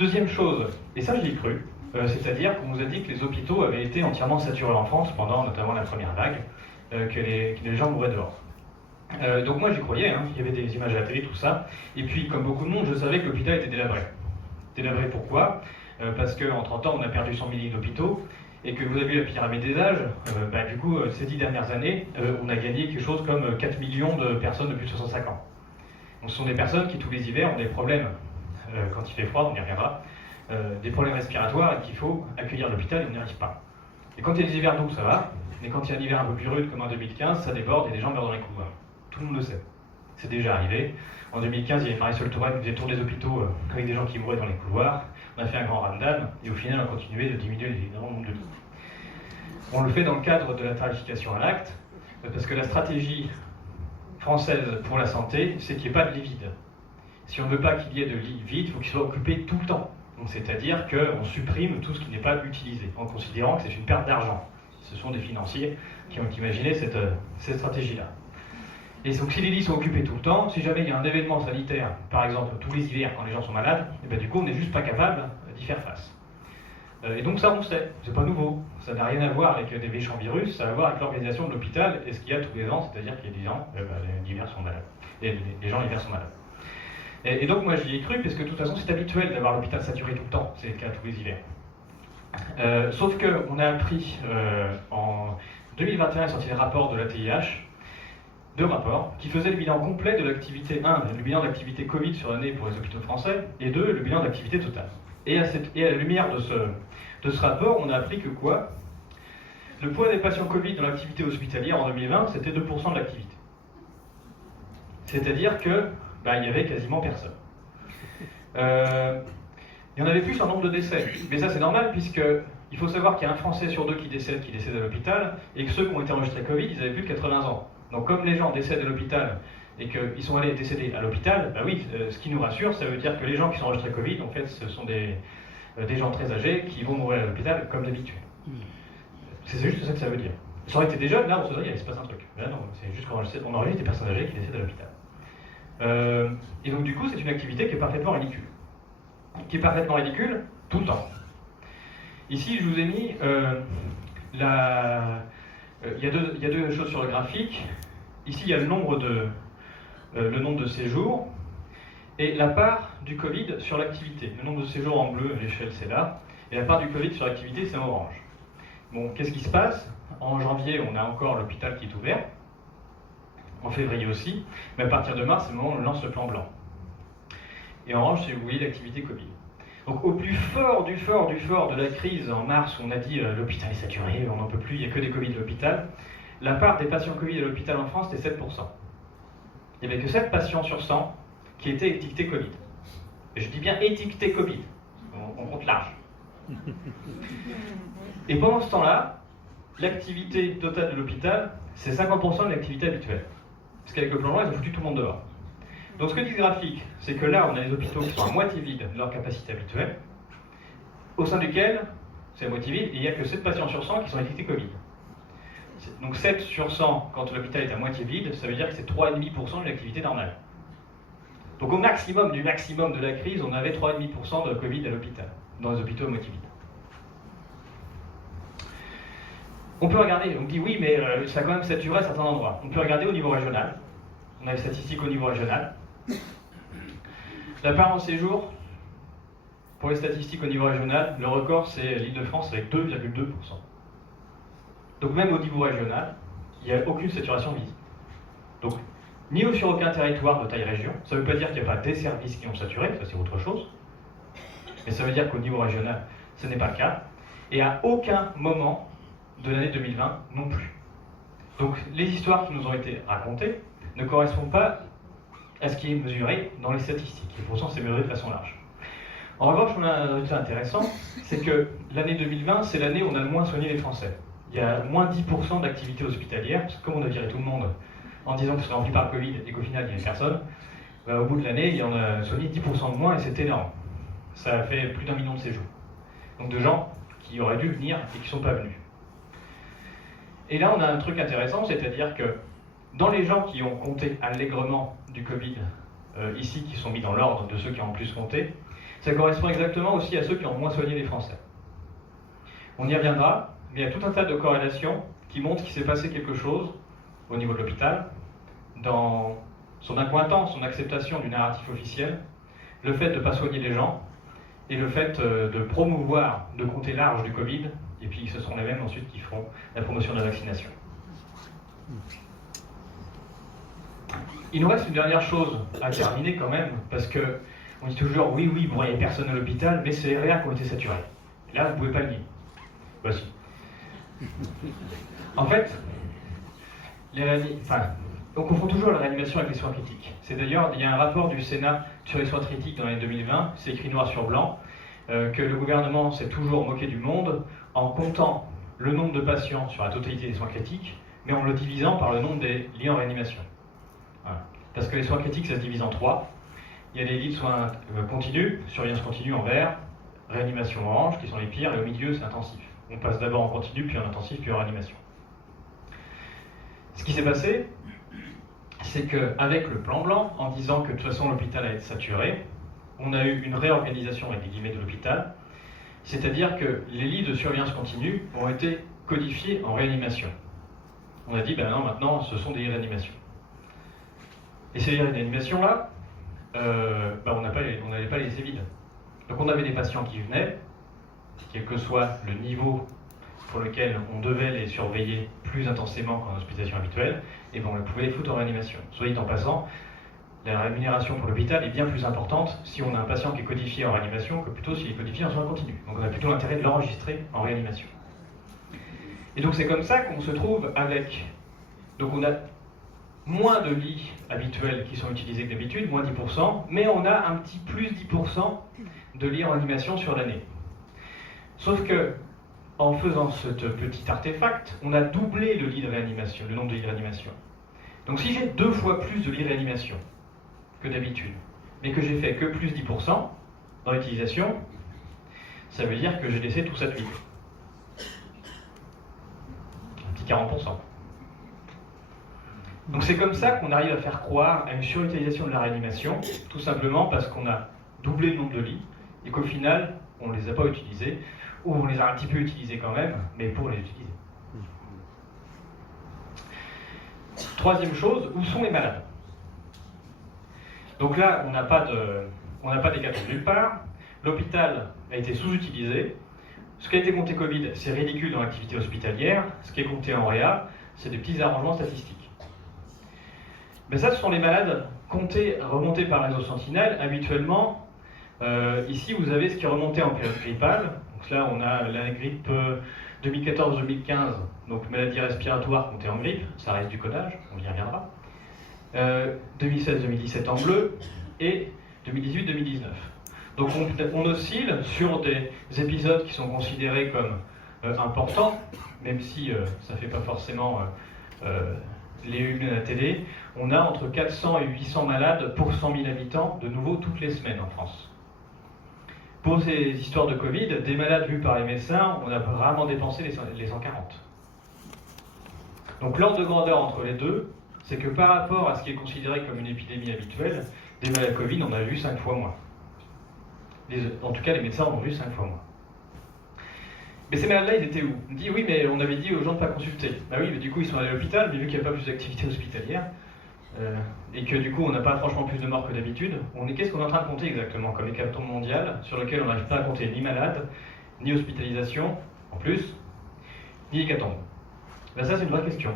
Deuxième chose, et ça j'y ai cru, c'est-à-dire qu'on nous a dit que les hôpitaux avaient été entièrement saturés en France pendant notamment la première vague, que les gens mouraient dehors. Donc moi j'y croyais, hein, il y avait des images à la télé, tout ça, et puis comme beaucoup de monde, je savais que l'hôpital était délabré. Délabré pourquoi parce qu'en 30 ans on a perdu 100 000 lits d'hôpitaux, et que vous avez vu la pyramide des âges, du coup ces 10 dernières années, on a gagné quelque chose comme 4 millions de personnes de plus de 65 ans. Donc ce sont des personnes qui tous les hivers ont des problèmes, quand il fait froid, on y reviendra, des problèmes respiratoires et qu'il faut accueillir à l'hôpital et on n'y arrive pas. Et quand il y a des hivers doux, ça va, mais quand il y a un hiver un peu plus rude comme en 2015, ça déborde et des gens meurent dans les couloirs. Tout le monde le sait. C'est déjà arrivé. En 2015, il y avait Marisol Touraine qui faisait tour des hôpitaux avec des gens qui mouraient dans les couloirs. On a fait un grand ramdam et au final, on a continué de diminuer le nombre de lits. On le fait dans le cadre de la tarification à l'acte, parce que la stratégie française pour la santé, c'est qu'il n'y ait pas de lits vides. Si on ne veut pas qu'il y ait de lits vides, il faut qu'ils soient occupés tout le temps. C'est-à-dire qu'on supprime tout ce qui n'est pas utilisé, en considérant que c'est une perte d'argent. Ce sont des financiers qui ont imaginé cette stratégie-là. Et donc si les lits sont occupés tout le temps, si jamais il y a un événement sanitaire, par exemple tous les hivers quand les gens sont malades, et du coup on n'est juste pas capable d'y faire face. Et donc ça on sait, c'est pas nouveau, ça n'a rien à voir avec des méchants virus, ça a à voir avec l'organisation de l'hôpital et ce qu'il y a tous les ans, c'est-à-dire qu'il y a des gens, l'hiver sont malades, et les gens l'hiver sont malades. Et donc moi j'y ai cru, parce que de toute façon c'est habituel d'avoir l'hôpital saturé tout le temps, c'est le cas tous les hivers. Sauf qu'on a appris, en 2021 est sorti le rapport de la TIH, deux rapports, qui faisaient le bilan complet de l'activité, le bilan d'activité Covid sur l'année pour les hôpitaux français, et deux, le bilan d'activité totale. Et à la lumière de ce rapport, on a appris que quoi? Le poids des patients Covid dans l'activité hospitalière en 2020, c'était 2% de l'activité. C'est-à-dire que il y avait quasiment personne. Il y en avait plus en nombre de décès. Mais ça c'est normal, puisqu'il faut savoir qu'il y a un Français sur deux qui décède à l'hôpital, et que ceux qui ont été enregistrés Covid, ils avaient plus de 80 ans. Donc comme les gens décèdent à l'hôpital, et qu'ils sont allés décéder à l'hôpital, ce qui nous rassure, ça veut dire que les gens qui sont enregistrés Covid, en fait, ce sont des gens très âgés qui vont mourir à l'hôpital comme d'habitude. C'est juste ça que ça veut dire. Ça aurait été des jeunes, là on se dirait, il se passe un truc. Là non, c'est juste qu'on enregistre des personnes âgées qui décèdent à l'hôpital. Et donc du coup, c'est une activité qui est parfaitement ridicule. Qui est parfaitement ridicule tout le temps. Ici, je vous ai mis il y a deux choses sur le graphique. Ici, il y a le nombre de séjours et la part du Covid sur l'activité. Le nombre de séjours en bleu, l'échelle c'est là, et la part du Covid sur l'activité c'est en orange. Bon, qu'est-ce qui se passe? En janvier, on a encore l'hôpital qui est ouvert, en février aussi, mais à partir de mars, c'est le moment où on lance le plan blanc. Et en orange, c'est vous voyez l'activité Covid. Donc au plus fort de la crise en mars, où on a dit l'hôpital est saturé, on n'en peut plus, il n'y a que des Covid à l'hôpital, la part des patients Covid à l'hôpital en France était 7%. Il n'y avait que 7 patients sur 100 qui étaient étiquetés Covid. Et je dis bien étiquetés Covid, on compte large. Et pendant ce temps-là, l'activité totale de l'hôpital, c'est 50% de l'activité habituelle. Parce qu'avec le plan blanc, ils ont foutu tout le monde dehors. Donc ce que dit ce graphique, c'est que là, on a des hôpitaux qui sont à moitié vides de leur capacité habituelle, au sein duquel, c'est à moitié vide, et il n'y a que 7 patients sur 100 qui sont étiquetés Covid. Donc 7 sur 100, quand l'hôpital est à moitié vide, ça veut dire que c'est 3,5% de l'activité normale. Donc au maximum du maximum de la crise, on avait 3,5% de Covid à l'hôpital, dans les hôpitaux à moitié vides. On peut regarder, on dit oui, mais ça a quand même saturé à certains endroits. On peut regarder au niveau régional. On a les statistiques au niveau régional. La part en séjour, pour les statistiques au niveau régional, le record c'est l'Île-de-France avec 2,2%. Donc même au niveau régional, il n'y a aucune saturation visible. Donc, ni sur aucun territoire de taille région, ça ne veut pas dire qu'il n'y a pas des services qui ont saturé, ça c'est autre chose, mais ça veut dire qu'au niveau régional, ce n'est pas le cas, et à aucun moment de l'année 2020 non plus. Donc les histoires qui nous ont été racontées ne correspondent pas à ce qui est mesuré dans les statistiques, et pourtant c'est mesuré de façon large. En revanche, on a un résultat intéressant, c'est que l'année 2020, c'est l'année où on a le moins soigné les Français. Il y a moins 10% d'activité hospitalière, parce que comme on a viré tout le monde en disant que ce serait rempli par le Covid et qu'au final il n'y avait personne, au bout de l'année, il y en a soigné 10% de moins et c'est énorme. Ça a fait plus d'1 million de séjours. Donc de gens qui auraient dû venir et qui ne sont pas venus. Et là, on a un truc intéressant, c'est-à-dire que dans les gens qui ont compté allègrement du Covid, ici, qui sont mis dans l'ordre de ceux qui ont le plus compté, Ça correspond exactement aussi à ceux qui ont moins soigné les Français. On y reviendra, mais il y a tout un tas de corrélations qui montrent qu'il s'est passé quelque chose au niveau de l'hôpital, dans son incointance, son acceptation du narratif officiel, le fait de ne pas soigner les gens, et le fait de promouvoir de compter large du Covid, et puis ce seront les mêmes ensuite qui feront la promotion de la vaccination. Il nous reste une dernière chose à terminer quand même, parce que on dit toujours oui, vous voyez personne à l'hôpital, mais c'est les réa qui ont été saturés. Et là, vous ne pouvez pas le nier. Voici. En fait, on confond toujours la réanimation avec les soins critiques. C'est d'ailleurs, il y a un rapport du Sénat sur les soins critiques dans l'année 2020, c'est écrit noir sur blanc, que le gouvernement s'est toujours moqué du monde en comptant le nombre de patients sur la totalité des soins critiques, mais en le divisant par le nombre des lits en réanimation. Voilà. Parce que les soins critiques, ça se divise en 3. Il y a les lits de soins continus, surveillance continue en vert, réanimation orange, qui sont les pires, et au milieu, c'est intensif. On passe d'abord en continu, puis en intensif, puis en réanimation. Ce qui s'est passé, c'est qu'avec le plan blanc, en disant que de toute façon l'hôpital allait être saturé, on a eu une réorganisation avec des guillemets de l'hôpital, c'est-à-dire que les lits de surveillance continue ont été codifiés en réanimation. On a dit, ben non, maintenant, ce sont des réanimations. Et ces réanimations-là, on n'allait pas les laisser vides. Donc on avait des patients qui venaient, quel que soit le niveau pour lequel on devait les surveiller plus intensément qu'en hospitalisation habituelle, et on pouvait les foutre en réanimation. Soit dit en passant, la rémunération pour l'hôpital est bien plus importante si on a un patient qui est codifié en réanimation que plutôt s'il est codifié en soins continus. Donc on a plutôt l'intérêt de l'enregistrer en réanimation. Et donc c'est comme ça qu'on se trouve avec... Donc on a moins de lits habituels qui sont utilisés que d'habitude, moins 10%, mais on a un petit plus 10% de lits en réanimation sur l'année. Sauf que, en faisant ce petit artefact, on a doublé le lit de réanimation, le nombre de lits de réanimation. Donc si j'ai 2 fois plus de lits de réanimation que d'habitude, mais que j'ai fait que plus 10% dans l'utilisation, ça veut dire que j'ai laissé tout ça de vide. Un petit 40%. Donc c'est comme ça qu'on arrive à faire croire à une surutilisation de la réanimation, tout simplement parce qu'on a doublé le nombre de lits, et qu'au final, on ne les a pas utilisés, ou on les a un petit peu utilisés quand même, mais pour les utiliser. Troisième chose, où sont les malades? Donc là, on n'a pas d'hécatombe nulle part. L'hôpital a été sous-utilisé. Ce qui a été compté Covid, c'est ridicule dans l'activité hospitalière. Ce qui est compté en réa, c'est des petits arrangements statistiques. Mais ça, ce sont les malades remontés par réseau Sentinelle. Habituellement, ici, vous avez ce qui est remonté en période grippale. Donc là, on a la grippe 2014-2015, donc maladie respiratoire comptée en grippe, ça reste du codage, on y reviendra. 2016-2017 en bleu, et 2018-2019. Donc on oscille sur des épisodes qui sont considérés comme importants, même si ça ne fait pas forcément les une à la télé. On a entre 400 et 800 malades pour 100 000 habitants, de nouveau toutes les semaines en France. Pour ces histoires de Covid, des malades vus par les médecins, on a rarement dépensé les 140. Donc l'ordre de grandeur entre les deux, c'est que par rapport à ce qui est considéré comme une épidémie habituelle, des malades Covid, on a vu 5 fois moins. En tout cas, les médecins en ont vu 5 fois moins. Mais ces malades-là, ils étaient où? On dit oui, mais on avait dit aux gens de ne pas consulter. Bah oui, mais du coup, ils sont allés à l'hôpital, mais vu qu'il n'y a pas plus d'activité hospitalière, et que du coup, on n'a pas franchement plus de morts que d'habitude, qu'est-ce qu'on est en train de compter exactement comme hécatombe mondial, sur lequel on n'arrive pas à compter ni malades, ni hospitalisation, en plus, ni hécatombe? Ben ça, c'est une vraie question.